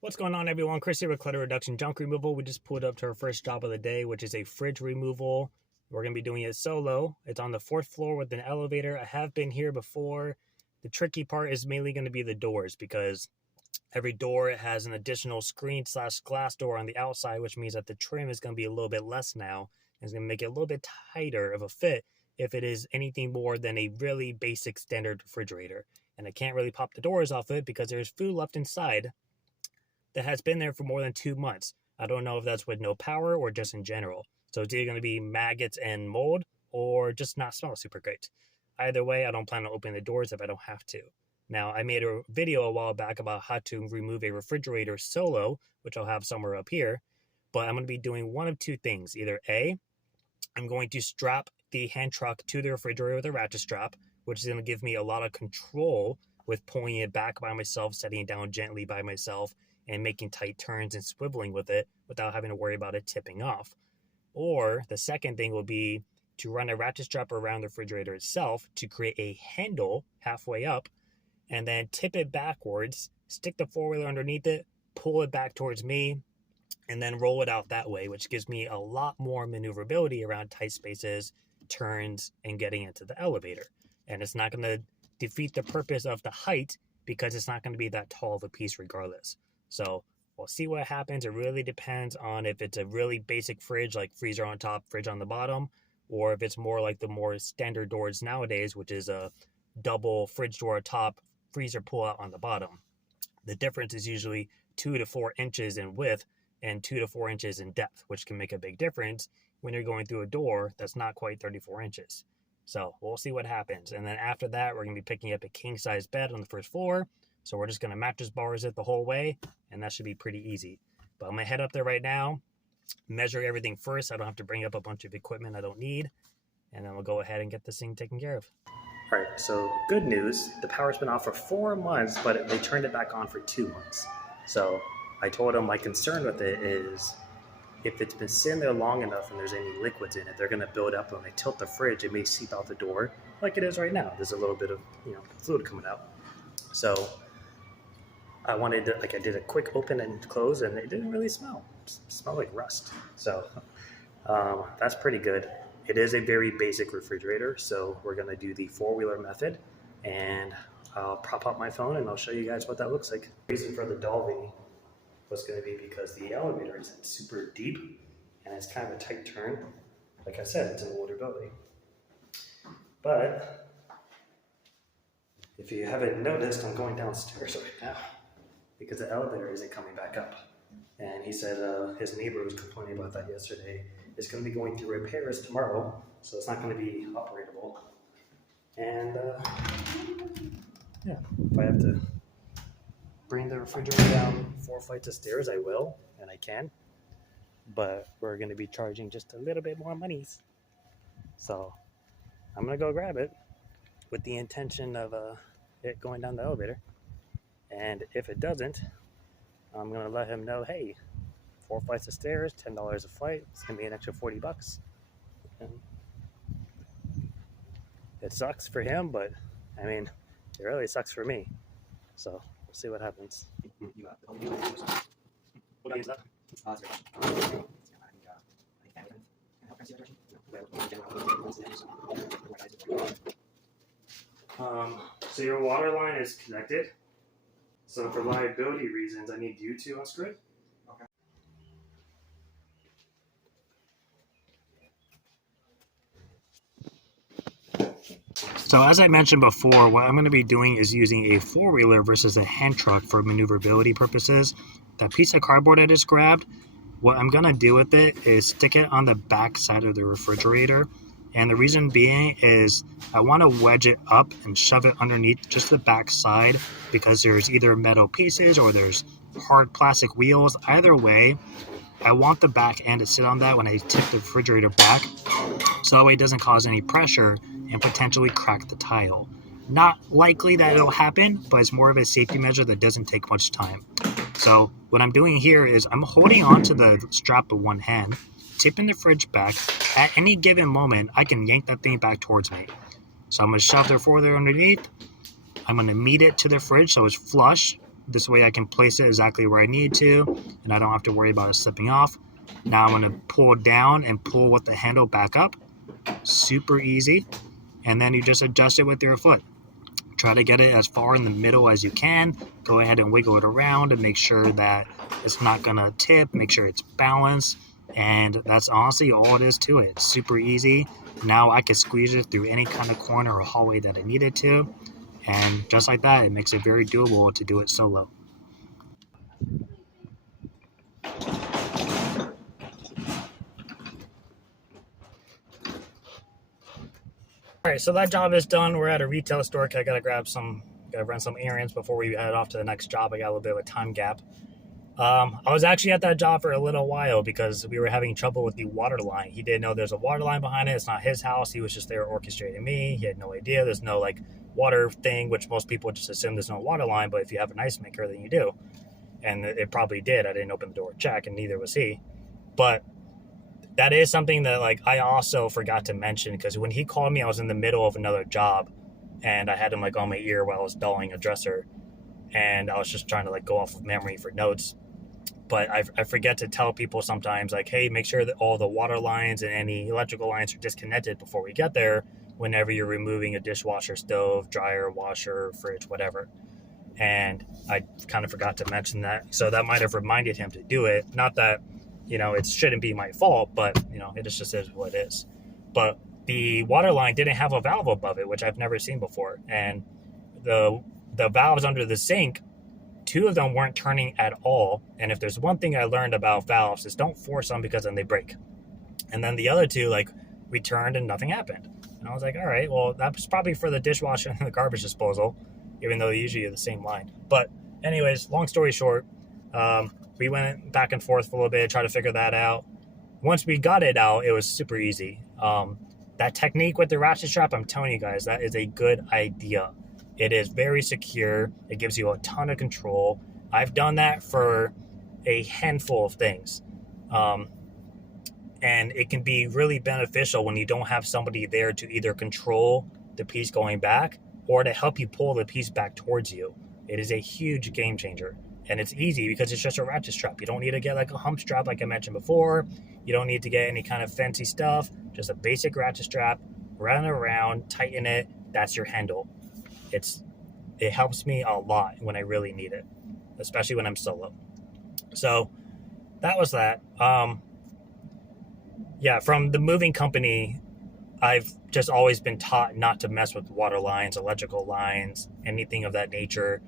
What's going on, everyone? Chris here with Clutter Reduction Junk Removal. We just pulled up to our first job of the day, which is a fridge removal. We're going to be doing it solo. It's on the 4th floor with an elevator. I have been here before. The tricky part is mainly going to be the doors, because every door has an additional screen/glass door on the outside, which means that the trim is going to be a little bit less now. It's going to make it a little bit tighter of a fit if it is anything more than a really basic standard refrigerator. And I can't really pop the doors off it because there's food left inside that has been there for more than 2 months. I don't know if that's with no power or just in general. So it's either going to be maggots and mold or just not smell super great. Either way, I don't plan on opening the doors if I don't have to. Now, I made a video a while back about how to remove a refrigerator solo, which I'll have somewhere up here. But I'm going to be doing one of two things. Either A, I'm going to strap the hand truck to the refrigerator with a ratchet strap, which is going to give me a lot of control with pulling it back by myself, setting it down gently by myself, and making tight turns and swiveling with it without having to worry about it tipping off. Or the second thing will be to run a ratchet strap around the refrigerator itself to create a handle halfway up, and then tip it backwards, stick the four-wheeler underneath it, pull it back towards me, and then roll it out that way, which gives me a lot more maneuverability around tight spaces, turns, and getting into the elevator. And it's not going to defeat the purpose of the height because it's not going to be that tall of a piece regardless. So we'll see what happens. It really depends on if it's a really basic fridge, like freezer on top, fridge on the bottom, or if it's more like the more standard doors nowadays, which is a double fridge door top, freezer pull out on the bottom. The difference is usually 2 to 4 inches in width and 2 to 4 inches in depth, which can make a big difference when you're going through a door that's not quite 34 inches. So we'll see what happens. And then after that, we're going to be picking up a king-size bed on the first floor. So we're just going to mattress bars it the whole way, and that should be pretty easy. But I'm going to head up there right now, measure everything first. I don't have to bring up a bunch of equipment I don't need, and then we'll go ahead and get this thing taken care of. All right, so good news. The power's been off for 4 months, but they turned it back on for 2 months. So I told them my concern with it is if it's been sitting there long enough and there's any liquids in it, they're going to build up. When they tilt the fridge, it may seep out the door like it is right now. There's a little bit of fluid coming out. So I wanted to, I did a quick open and close, and it didn't really smell. It smelled like rust. So that's pretty good. It is a very basic refrigerator, so we're going to do the four-wheeler method, and I'll prop up my phone, and I'll show you guys what that looks like. The reason for the dolving was going to be because the elevator is super deep, and it's kind of a tight turn. Like I said, it's an older building. But if you haven't noticed, I'm going downstairs right now because the elevator isn't coming back up. And he said his neighbor was complaining about that yesterday. It's going to be going through repairs tomorrow, so it's not going to be operatable. And yeah, if I have to bring the refrigerator down 4 flights of stairs, I will, and I can. But we're going to be charging just a little bit more monies. So I'm going to go grab it with the intention of it going down the elevator. And if it doesn't, I'm going to let him know, hey, 4 flights of stairs, $10 a flight. It's going to be an extra $40. And it sucks for him, but I mean, it really sucks for me. So we'll see what happens. So your water line is connected. So for liability reasons, I need you to unscrew it. Okay. So as I mentioned before, what I'm going to be doing is using a four-wheeler versus a hand truck for maneuverability purposes. That piece of cardboard I just grabbed, what I'm going to do with it is stick it on the back side of the refrigerator. And the reason being is I want to wedge it up and shove it underneath just the back side because there's either metal pieces or there's hard plastic wheels. Either way, I want the back end to sit on that when I tip the refrigerator back, so that way it doesn't cause any pressure and potentially crack the tile. Not likely that it'll happen, but it's more of a safety measure that doesn't take much time. So what I'm doing here is I'm holding onto the strap with one hand, tipping the fridge back. At any given moment, I can yank that thing back towards me. So I'm going to shove the four there underneath. I'm going to meet it to the fridge so it's flush. This way I can place it exactly where I need to, and I don't have to worry about it slipping off. Now I'm going to pull down and pull with the handle back up. Super easy. And then you just adjust it with your foot. Try to get it as far in the middle as you can. Go ahead and wiggle it around and make sure that it's not going to tip. Make sure it's balanced. And that's honestly all it is to it. It's super easy. Now I can squeeze it through any kind of corner or hallway that I needed to. And just like that, it makes it very doable to do it solo. All right, so that job is done. We're at a retail store. I gotta run some errands before we head off to the next job. I got a little bit of a time gap. I was actually at that job for a little while because we were having trouble with the water line. He didn't know there's a water line behind it. It's not his house. He was just there orchestrating me. He had no idea. There's no like water thing, which most people just assume there's no water line. But if you have an ice maker, then you do. And it probably did. I didn't open the door to check, and neither was he. But that is something that like I also forgot to mention, because when he called me, I was in the middle of another job, and I had him like on my ear while I was dolling a dresser, and I was just trying to like go off of memory for notes. But I forget to tell people sometimes, like, hey, make sure that all the water lines and any electrical lines are disconnected before we get there whenever you're removing a dishwasher, stove, dryer, washer, fridge, whatever. And I kind of forgot to mention that. So that might have reminded him to do it. Not that, it shouldn't be my fault, but, it just is what it is. But the water line didn't have a valve above it, which I've never seen before. And the valves under the sink, two of them weren't turning at all. And if there's one thing I learned about valves, is don't force them, because then they break. And then the other two, like, we turned and nothing happened. And I was like, all right, well, that's probably for the dishwasher and the garbage disposal, even though they usually are the same line. But anyways, long story short, we went back and forth for a little bit, tried to figure that out. Once we got it out, it was super easy. That technique with the ratchet strap, I'm telling you guys, that is a good idea. It is very secure. It gives you a ton of control. I've done that for a handful of things. And it can be really beneficial when you don't have somebody there to either control the piece going back or to help you pull the piece back towards you. It is a huge game changer. And it's easy because it's just a ratchet strap. You don't need to get like a hump strap like I mentioned before. You don't need to get any kind of fancy stuff. Just a basic ratchet strap. Run it around, tighten it. That's your handle. It helps me a lot when I really need it, especially when I'm solo. So that was that. Yeah, from the moving company, I've just always been taught not to mess with water lines, electrical lines, anything of that nature.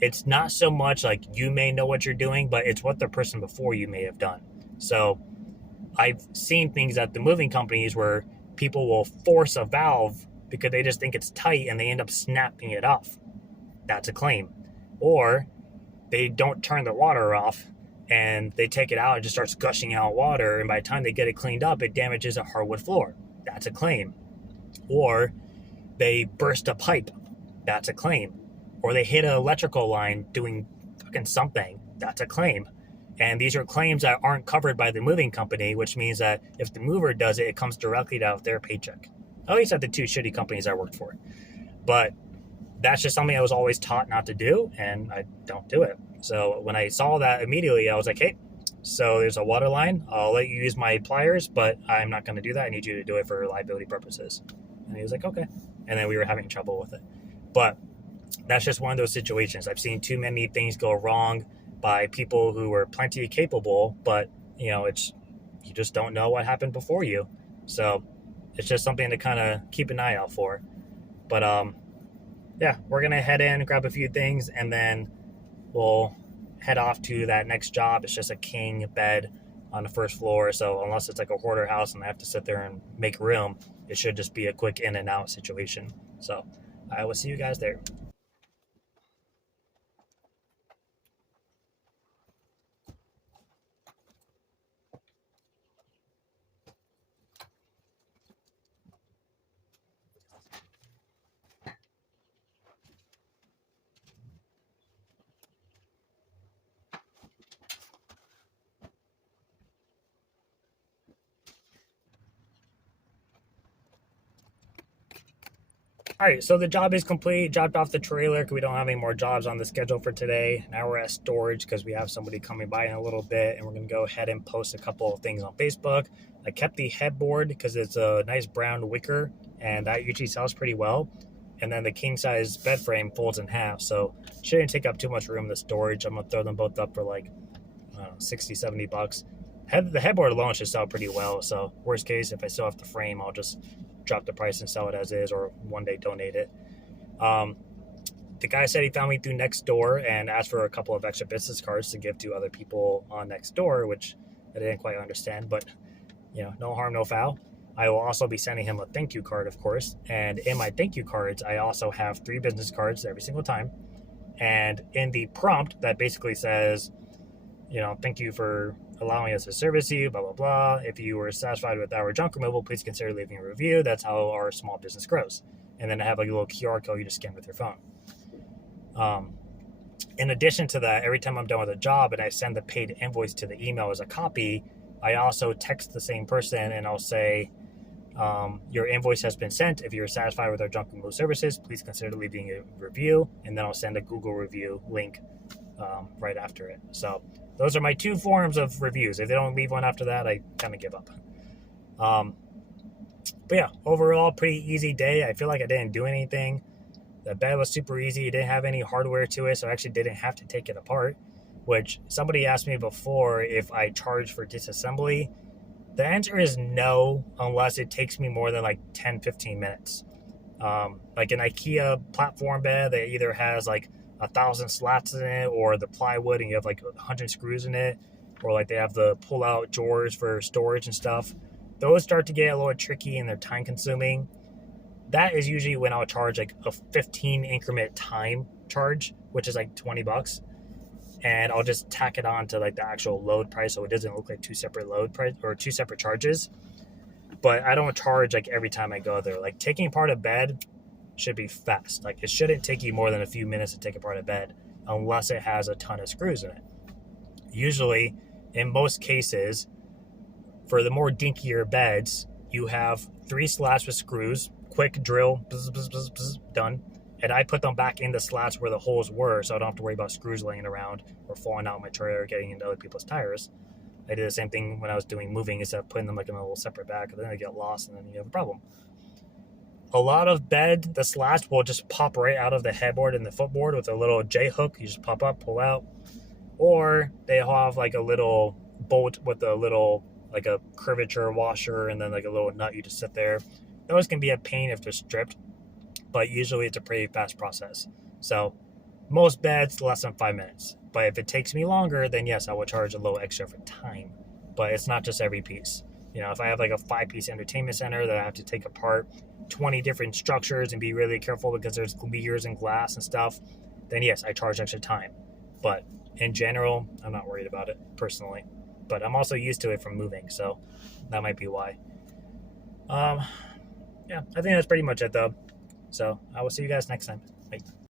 It's not so much like you may know what you're doing, but it's what the person before you may have done. So I've seen things at the moving companies where people will force a valve because they just think it's tight and they end up snapping it off. That's a claim. Or they don't turn the water off and they take it out and it just starts gushing out water, and by the time they get it cleaned up, it damages a hardwood floor. That's a claim. Or they burst a pipe. That's a claim. Or they hit an electrical line doing fucking something. That's a claim. And these are claims that aren't covered by the moving company, which means that if the mover does it, it comes directly out of their paycheck. At least at the two shitty companies I worked for. But that's just something I was always taught not to do, and I don't do it. So when I saw that immediately, I was like, hey, so there's a water line. I'll let you use my pliers, but I'm not going to do that. I need you to do it for liability purposes. And he was like, okay. And then we were having trouble with it. But that's just one of those situations. I've seen too many things go wrong by people who were plenty capable, but, you just don't know what happened before you. So it's just something to kind of keep an eye out for. But, yeah, we're going to head in, grab a few things, and then we'll head off to that next job. It's just a king bed on the first floor. So unless it's like a hoarder house and I have to sit there and make room, it should just be a quick in and out situation. So I will see you guys there. All right, so the job is complete. Dropped off the trailer because we don't have any more jobs on the schedule for today. Now we're at storage because we have somebody coming by in a little bit, and we're going to go ahead and post a couple of things on Facebook. I kept the headboard because it's a nice brown wicker, and that usually sells pretty well. And then the king-size bed frame folds in half, so it shouldn't take up too much room in the storage. I'm going to throw them both up for like, I don't know, 60, 70 bucks. The headboard alone should sell pretty well, so worst case, if I still have the frame, I'll just drop the price and sell it as is, or one day donate it. The guy said he found me through Nextdoor and asked for a couple of extra business cards to give to other people on Nextdoor, which I didn't quite understand, but no harm, no foul. I will also be sending him a thank you card, of course. And in my thank you cards, I also have 3 business cards every single time. And in the prompt that basically says, thank you for allowing us to service you, blah, blah, blah. If you were satisfied with our junk removal, please consider leaving a review. That's how our small business grows. And then I have like a little QR code you just scan with your phone. In addition to that, every time I'm done with a job and I send the paid invoice to the email as a copy, I also text the same person and I'll say, your invoice has been sent. If you're satisfied with our junk removal services, please consider leaving a review. And then I'll send a Google review link right after it. So those are my 2 forms of reviews. If they don't leave one after that, I kind of give up. But yeah, overall, pretty easy day. I feel like I didn't do anything. The bed was super easy. It didn't have any hardware to it, so I actually didn't have to take it apart, which somebody asked me before if I charge for disassembly. The answer is no, unless it takes me more than like 10, 15 minutes. Like an IKEA platform bed that either has like 1,000 slats in it, or the plywood and you have like 100 screws in it, or like they have the pull out drawers for storage and stuff. Those start to get a little tricky and they're time consuming. That is usually when I'll charge like a 15 increment time charge, which is like 20 bucks. And I'll just tack it on to like the actual load price, so it doesn't look like 2 separate load price or 2 separate charges. But I don't charge like every time I go there. Like taking apart a bed should be fast. Like it shouldn't take you more than a few minutes to take apart a bed unless it has a ton of screws in it. Usually, in most cases, for the more dinkier beds, you have 3 slats with screws, quick drill, bzz, bzz, bzz, bzz, done. And I put them back in the slats where the holes were, so I don't have to worry about screws laying around or falling out of my trailer or getting into other people's tires. I did the same thing when I was doing moving, instead of putting them like in a little separate bag, then they get lost and then you have a problem. A lot of bed, the slats will just pop right out of the headboard and the footboard with a little J-hook. You just pop up, pull out. Or they have like a little bolt with a little, like a curvature washer and then like a little nut you just sit there. Those can be a pain if they're stripped, but usually it's a pretty fast process. So most beds, less than 5 minutes. But if it takes me longer, then yes, I will charge a little extra for time. But it's not just every piece. If I have like a 5-piece entertainment center that I have to take apart 20 different structures and be really careful because there's mirrors and glass and stuff, then yes, I charge extra time. But in general, I'm not worried about it personally. But I'm also used to it from moving, so that might be why. Yeah, I think that's pretty much it though. So I will see you guys next time. Bye.